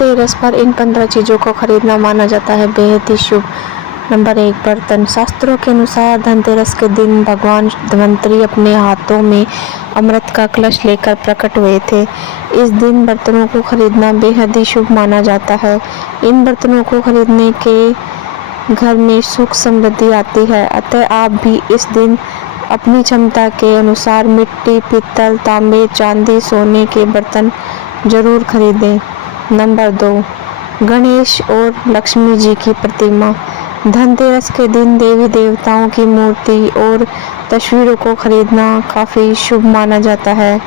धनतेरस पर इन 15 चीज़ों को खरीदना माना जाता है बेहद ही शुभ। नंबर 1, बर्तन। शास्त्रों के अनुसार धनतेरस के दिन भगवान धन्वंतरी अपने हाथों में अमृत का कलश लेकर प्रकट हुए थे। इस दिन बर्तनों को खरीदना बेहद ही शुभ माना जाता है। इन बर्तनों को खरीदने के घर में सुख समृद्धि आती है, अतः आप भी इस दिन अपनी क्षमता के अनुसार मिट्टी, पीतल, तांबे, चांदी, सोने के बर्तन जरूर खरीदें। नंबर 2, गणेश और लक्ष्मी जी की प्रतिमा। धनतेरस के दिन देवी देवताओं की मूर्ति और तस्वीरों को खरीदना काफ़ी शुभ माना जाता है।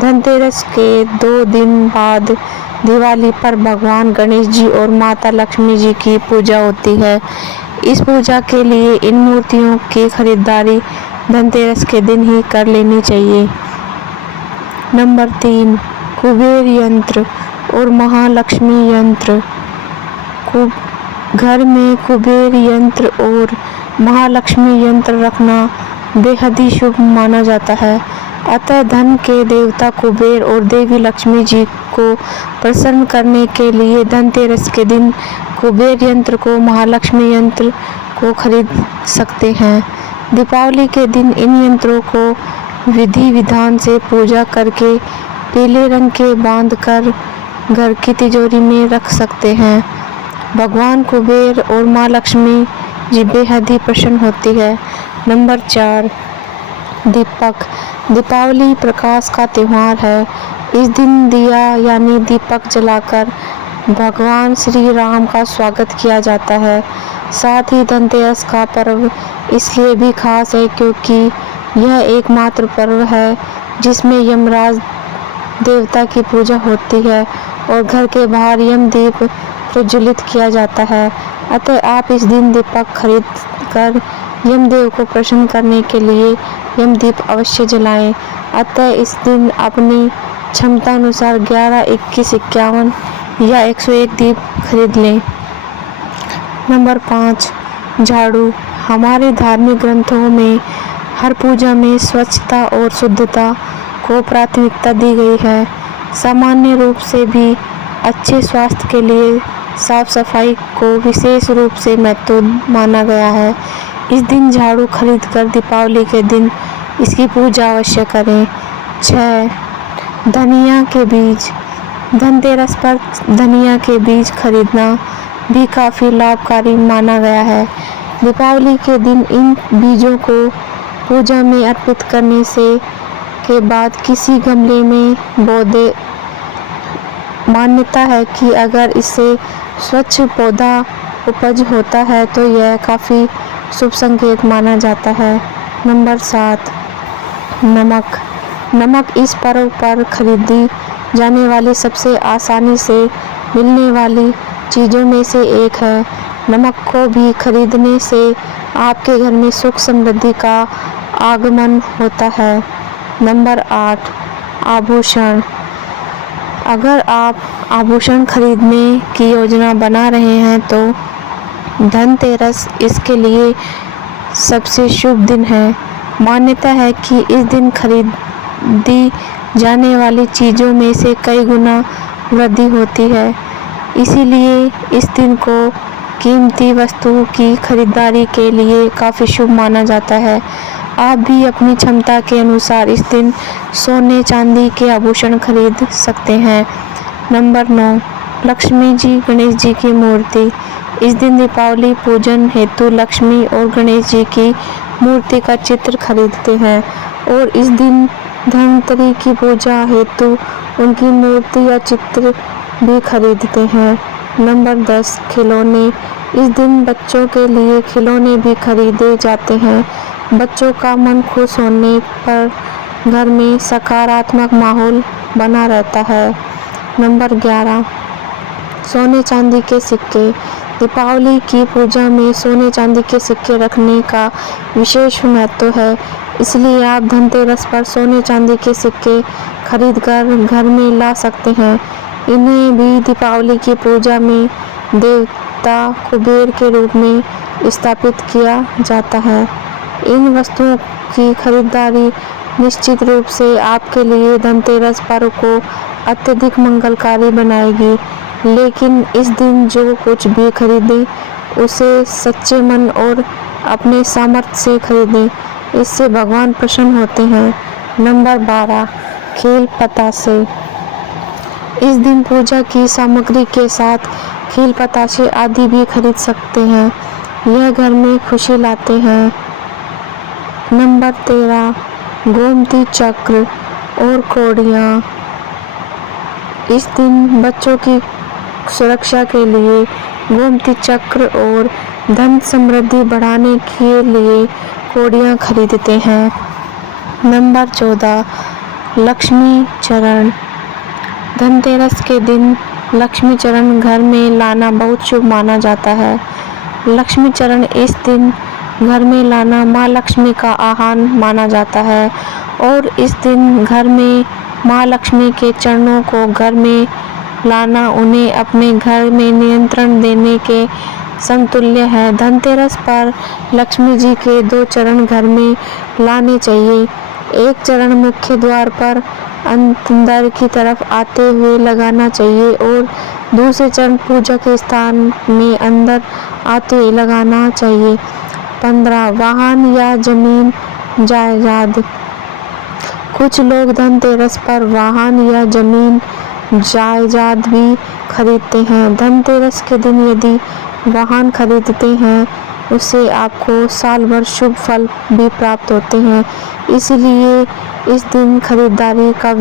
धनतेरस के 2 दिन बाद दिवाली पर भगवान गणेश जी और माता लक्ष्मी जी की पूजा होती है। इस पूजा के लिए इन मूर्तियों की खरीदारी धनतेरस के दिन ही कर लेनी चाहिए। नंबर 3, कुबेर यंत्र और महालक्ष्मी यंत्र। घर में कुबेर यंत्र और महालक्ष्मी यंत्र रखना बेहद ही शुभ माना जाता है, अतः धन के देवता कुबेर और देवी लक्ष्मी जी को प्रसन्न करने के लिए धनतेरस के दिन कुबेर यंत्र को, महालक्ष्मी यंत्र को खरीद सकते हैं। दीपावली के दिन इन यंत्रों को विधि विधान से पूजा करके पीले रंग के बांधकर घर की तिजोरी में रख सकते हैं। भगवान कुबेर और माँ लक्ष्मी जी बेहद ही प्रसन्न होती है। नंबर 4, दीपक। दीपावली प्रकाश का त्यौहार है। इस दिन दिया यानी दीपक जलाकर भगवान श्री राम का स्वागत किया जाता है। साथ ही धनतेरस का पर्व इसलिए भी खास है क्योंकि यह एकमात्र पर्व है जिसमें यमराज देवता की पूजा होती है और घर के बाहर यमदीप प्रज्वलित किया जाता है, अतः आप इस दिन दीपक खरीद कर यमदेव को प्रसन्न करने के लिए यमदीप अवश्य जलाएं। अतः इस दिन अपनी क्षमता अनुसार 11, 21, 51 या 101 दीप खरीद लें। नंबर 5, झाड़ू। हमारे धार्मिक ग्रंथों में हर पूजा में स्वच्छता और शुद्धता को प्राथमिकता दी गई है। सामान्य रूप से भी अच्छे स्वास्थ्य के लिए साफ सफाई को विशेष रूप से महत्वपूर्ण माना गया है। इस दिन झाड़ू खरीदकर दीपावली के दिन इसकी पूजा अवश्य करें। 6, धनिया के बीज। धनतेरस पर धनिया के बीज खरीदना भी काफ़ी लाभकारी माना गया है। दीपावली के दिन इन बीजों को पूजा में अर्पित करने से के बाद किसी गमले में बो दे। मान्यता है कि अगर इससे स्वच्छ पौधा उपज होता है तो यह काफ़ी शुभ संकेत माना जाता है। नंबर 7, नमक। नमक इस पर्व पर खरीदी जाने वाली सबसे आसानी से मिलने वाली चीज़ों में से एक है। नमक को भी खरीदने से आपके घर में सुख समृद्धि का आगमन होता है। नंबर 8, आभूषण। अगर आप आभूषण खरीदने की योजना बना रहे हैं तो धनतेरस इसके लिए सबसे शुभ दिन है। मान्यता है कि इस दिन खरीदी जाने वाली चीज़ों में से कई गुना वृद्धि होती है, इसीलिए इस दिन को कीमती वस्तु की खरीदारी के लिए काफ़ी शुभ माना जाता है। आप भी अपनी क्षमता के अनुसार इस दिन सोने चांदी के आभूषण खरीद सकते हैं। नंबर 9, लक्ष्मी जी गणेश जी की मूर्ति। इस दिन दीपावली पूजन हेतु लक्ष्मी और गणेश जी की मूर्ति का चित्र खरीदते हैं और इस दिन धन्वंतरी की पूजा हेतु उनकी मूर्ति या चित्र भी खरीदते हैं। नंबर 10, खिलौने। इस दिन बच्चों के लिए खिलौने भी खरीदे जाते हैं। बच्चों का मन खुश होने पर घर में सकारात्मक माहौल बना रहता है। नंबर 11, सोने चांदी के सिक्के। दीपावली की पूजा में सोने चांदी के सिक्के रखने का विशेष महत्व है, इसलिए आप धनतेरस पर सोने चांदी के सिक्के खरीदकर घर में ला सकते हैं। इन्हें भी दीपावली की पूजा में देवता कुबेर के रूप में स्थापित किया जाता है। इन वस्तुओं की खरीदारी निश्चित रूप से आपके लिए धनतेरस पर्व को अत्यधिक मंगलकारी बनाएगी। लेकिन इस दिन जो कुछ भी खरीदें उसे सच्चे मन और अपने सामर्थ्य से खरीदें, इससे भगवान प्रसन्न होते हैं। नंबर 12, खेल पतासे। इस दिन पूजा की सामग्री के साथ खेल पतासे आदि भी खरीद सकते हैं। यह घर में खुशी लाते हैं। नंबर 13, गोमती चक्र और कौड़ियाँ। इस दिन बच्चों की सुरक्षा के लिए गोमती चक्र और धन समृद्धि बढ़ाने के लिए कौड़ियाँ खरीदते हैं। नंबर 14, लक्ष्मी चरण। धनतेरस के दिन लक्ष्मी चरण घर में लाना बहुत शुभ माना जाता है। लक्ष्मी चरण इस दिन घर में लाना माँ लक्ष्मी का आह्वान माना जाता है और इस दिन घर में माँ लक्ष्मी के चरणों को घर में लाना उन्हें अपने घर में नियंत्रण देने के समतुल्य है। धनतेरस पर लक्ष्मी जी के 2 चरण घर में लाने चाहिए। एक चरण मुख्य द्वार पर अंदर की तरफ आते हुए लगाना चाहिए और दूसरे चरण पूजा के स्थान में अंदर आते हुए लगाना चाहिए। 15, वाहन या जमीन जायदाद। कुछ लोग धनतेरस पर वाहन या जमीन जायदाद भी खरीदते हैं। धनतेरस के दिन यदि वाहन खरीदते हैं उससे आपको साल भर शुभ फल भी प्राप्त होते हैं, इसलिए इस दिन खरीदारी का